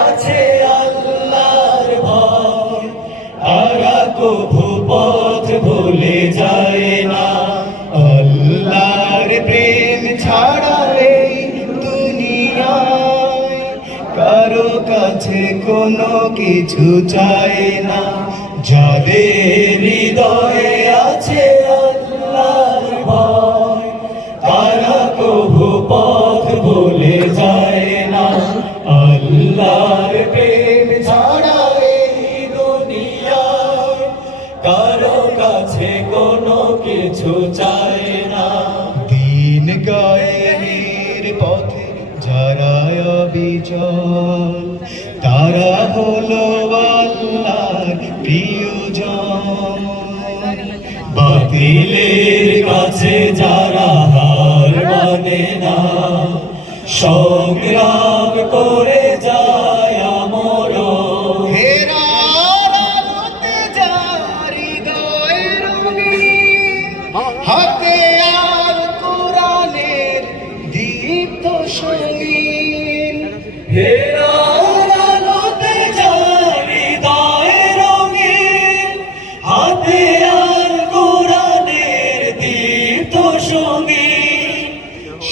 আছে আল্লাহর ভয় তারা কভু যায় না আল্লাহর প্রেম ছাড়া এই দুনিয়ায় কারও কাছে কোনো কিছু চায় না। যাদের হৃদয়ে আছে আল্লাহর ভয়, তারা কভু পথ ভুলে যায় না। আল্লাহর প্রেম ছাড়া এই দুনিয়ায় কারও কাছে কোনো কিছু চায় না। দিন গায়ের পথে যারা অবিচল, তারা হলো বাতিলের কাছে যারা হার মানে না সংগ্রাম করে যায় আমর। হাতে আল কোরআনের দীপ্ত সঙ্গীন। হেরার সঙ্গীন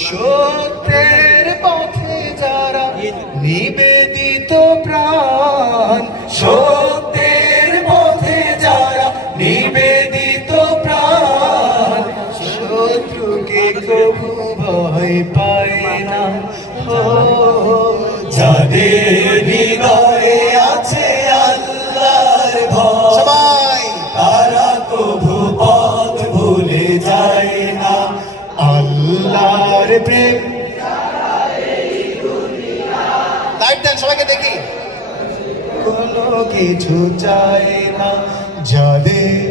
সত্যের পথে যারা নিবেদিত প্রাণ, সত্যের পথে যারা নিবেদিত প্রাণ, শত্রুকে কবু ভয় পায় না। যাদের হৃদয়ে আল্লাহর প্রেম লাইট দেন সবাইকে দেখি। কোনো কিছু চায় না যাদের